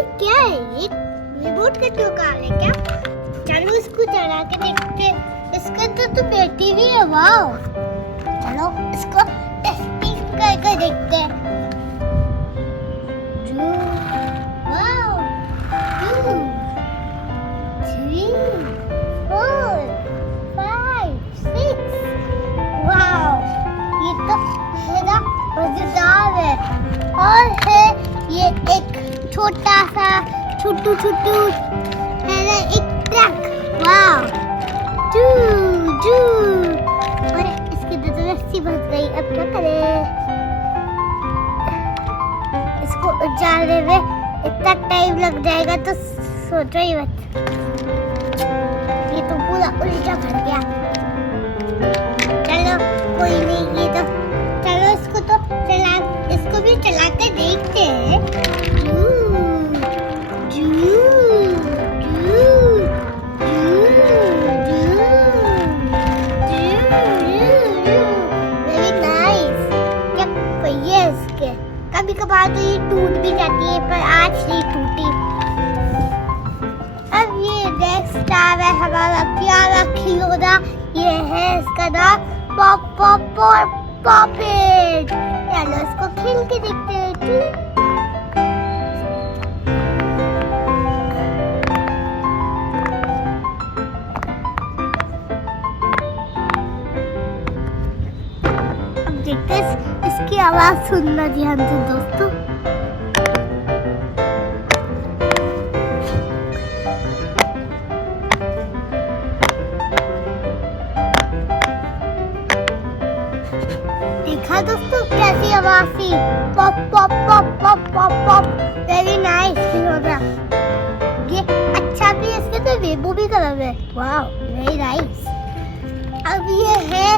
ये क्या है? ये रिमोट कंट्रोल कार है क्या? चलो इसको चला के देखते हैं। इसके तो बैटरी भी है। वाओ, चलो इसको टेस्टिंग करके देखते हैं। वाओ, 2 3 4 5 6। वाओ, ये तो है ना मजेदार है। और है ये एक छोटा सा छोटू है ना एक ट्रक। वाओ, जू जू। और इसकी तो रस्सी फंस गई, अब क्या करें? इसको उजाड़ने में इतना टाइम लग जाएगा तो सोचो ही मत। ये तो पूरा उल्टा भर गया। चलो कोई नहीं, ये तो चलो इसको भी चला के देखते हैं। कभी कभार तो ये टूट भी जाती है, पर आज नहीं टूटी। अब ये नेक्स्ट आ रहा है हमारा प्यारा खिलौना। ये है इसका नाम poppit। चलो इसको खेल के देखते हैं। अब देखते हैं इसकी आवाज सुनना ध्यान से दोस्तों। देखा दोस्तों कैसी आवाज थी? Pop pop pop pop pop pop. Very nice खिलौना। ये अच्छा भी है, इसके तो रेबो भी कलर है। Wow, very nice. अब ये है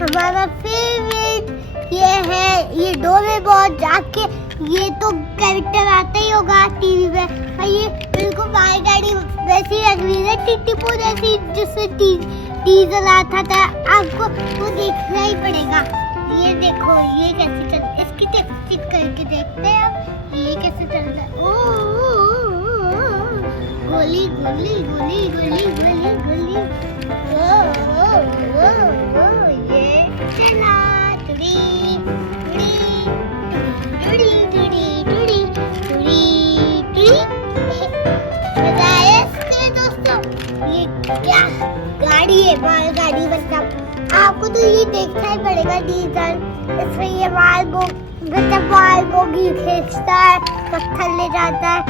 हमारा फेवरेट। ये डोरेमोन। जाके ये तो कैरेक्टर आता ही होगा टीवी में। और ये बिल्कुल माय डैडी वैसी लग रही है, टिट्टीपू जैसी, जिससे डीजल आता था। आपको वो देखना ही पड़ेगा। ये देखो ये कैसे चल, इसकी टिक करके देखते हैं अब ये कैसे चलता है। ओ गोली गोली गोली गोली गोली गोली। ओ ये चला। टुडी टुडी टुडी टुडी टुडी टुडी टुडी। मजा आया इसके दोस्तों। ये क्या गाड़ी है? मालगाड़ी। मतलब आपको तो ये देखना ही पड़ेगा डीजल। इसमें ये माल बोगी खींचता है, पत्थर ले जाता है।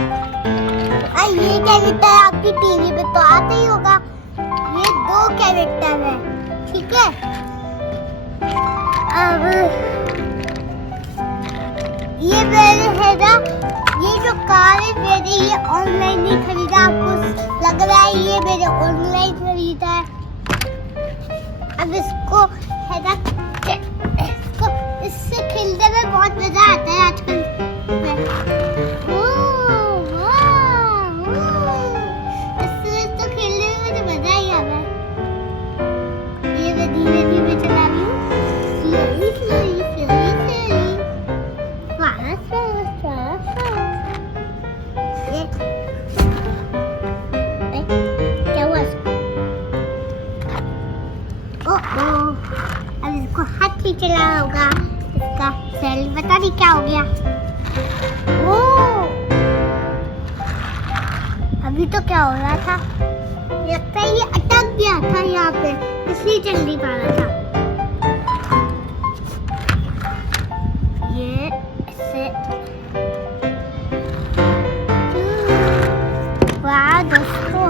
ये कैरेक्टर आपकी टीवी पे तो आता ही होगा। ये 2 कैरेक्टर है, ठीक है। अब ये मेरे है ना, ये जो कार है मैंने ये ऑनलाइन नहीं खरीदा। आपको लग रहा है ये मैंने ऑनलाइन खरीदा है। अब इसको है ना, इससे खेलने में बहुत मजा आता है आजकल। इससे तो खेलने में मुझे मजा ही आ रहा है। ये मैं धीरे धीरे चला रही हूँ। Slowly slowly slowly slowly. Fast fast fast fast. क्या हुआ इसको? अब इसको हाथ से चला होगा। इसका सेल पता नहीं क्या हो गया। ओ अभी तो क्या हो रहा था? लगता है ये अटक गया था यहाँ पे, इसलिए चल नहीं पा रहा था। ये ऐसे। वाह दोस्तों,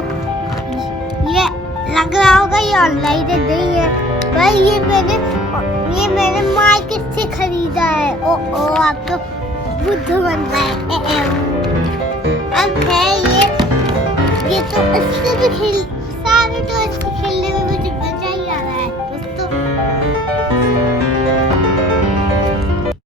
ये लग रहा होगा ये ऑनलाइन नहीं है, पर ये मैंने मार्केट से खरीदा है। ओ आप तो बुद्ध बन गए।